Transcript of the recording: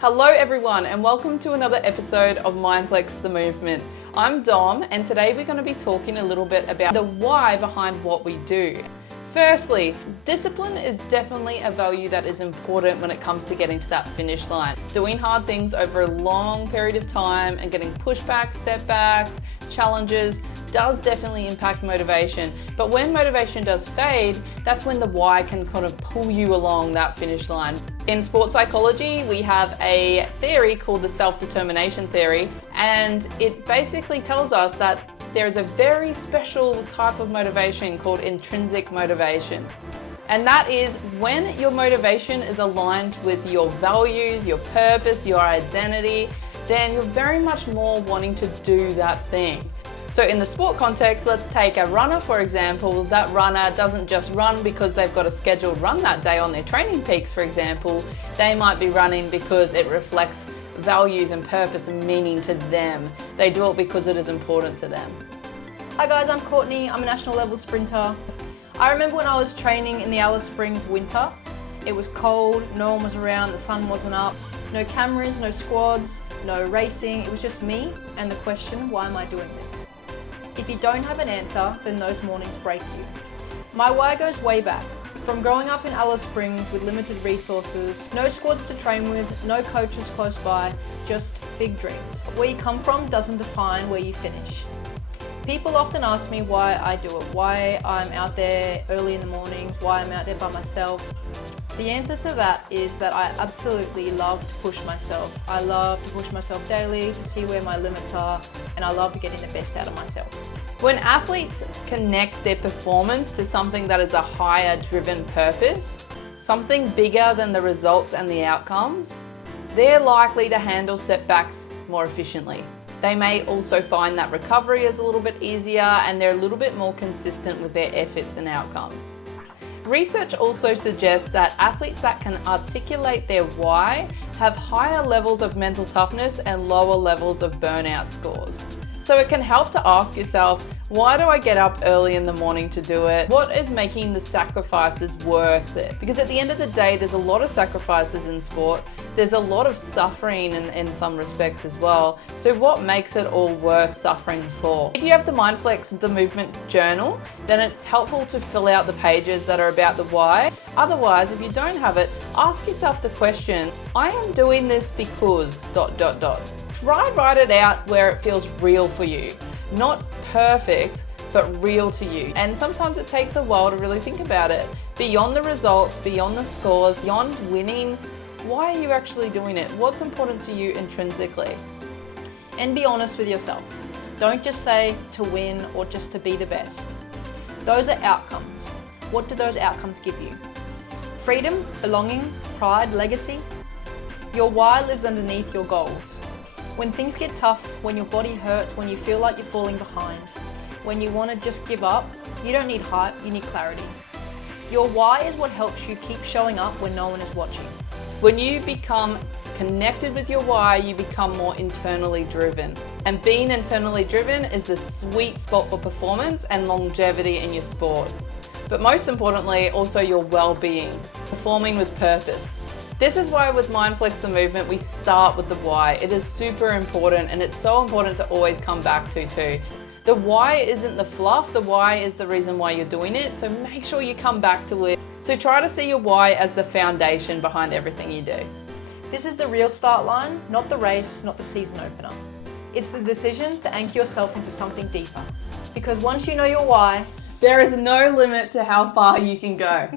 Hello everyone and welcome to another episode of MINDFLEX the Movement. I'm Dom and today we're going to be talking a little bit about the why behind what we do. Firstly, discipline is definitely a value that is important when it comes to getting to that finish line. Doing hard things over a long period of time and getting pushbacks, setbacks, challenges does definitely impact motivation. But when motivation does fade, that's when the why can kind of pull you along that finish line. In sports psychology, we have a theory called the self-determination theory, and it basically tells us that there is a very special type of motivation called intrinsic motivation. And that is when your motivation is aligned with your values, your purpose, your identity, then you're very much more wanting to do that thing. So in the sport context, let's take a runner, for example. That runner doesn't just run because they've got a scheduled run that day on their training peaks, for example. They might be running because it reflects values and purpose and meaning to them. They do it because it is important to them. Hi guys, I'm Courtney. I'm a national level sprinter. I remember when I was training in the Alice Springs winter. It was cold, no one was around, the sun wasn't up. No cameras, no squads, no racing. It was just me and the question, why am I doing this? If you don't have an answer, then those mornings break you. My why goes way back. From growing up in Alice Springs with limited resources, no squads to train with, no coaches close by, just big dreams. Where you come from doesn't define where you finish. People often ask me why I do it, why I'm out there early in the mornings, why I'm out there by myself. The answer to that is that I absolutely love to push myself. I love to push myself daily to see where my limits are, and I love getting the best out of myself. When athletes connect their performance to something that is a higher driven purpose, something bigger than the results and the outcomes, they're likely to handle setbacks more efficiently. They may also find that recovery is a little bit easier and they're a little bit more consistent with their efforts and outcomes. Research also suggests that athletes that can articulate their why have higher levels of mental toughness and lower levels of burnout scores. So it can help to ask yourself, why do I get up early in the morning to do it? What is making the sacrifices worth it? Because at the end of the day, there's a lot of sacrifices in sport. There's a lot of suffering in some respects as well. So what makes it all worth suffering for? If you have the MINDFLEX the Movement journal, then it's helpful to fill out the pages that are about the why. Otherwise, if you don't have it, ask yourself the question, I am doing this because ... Try write it out where it feels real for you. Not perfect, but real to you. And sometimes it takes a while to really think about it. Beyond the results, beyond the scores, beyond winning, why are you actually doing it? What's important to you intrinsically? And be honest with yourself. Don't just say to win or just to be the best. Those are outcomes. What do those outcomes give you? Freedom, belonging, pride, legacy? Your why lives underneath your goals. When things get tough, when your body hurts, when you feel like you're falling behind, when you want to just give up, you don't need hype, you need clarity. Your why is what helps you keep showing up when no one is watching. When you become connected with your why, you become more internally driven. And being internally driven is the sweet spot for performance and longevity in your sport. But most importantly, also your well-being, performing with purpose. This is why with MINDFLEX the Movement, we start with the why. It is super important and it's so important to always come back to too. The why isn't the fluff, the why is the reason why you're doing it, so make sure you come back to it. So try to see your why as the foundation behind everything you do. This is the real start line, not the race, not the season opener. It's the decision to anchor yourself into something deeper. Because once you know your why, there is no limit to how far you can go.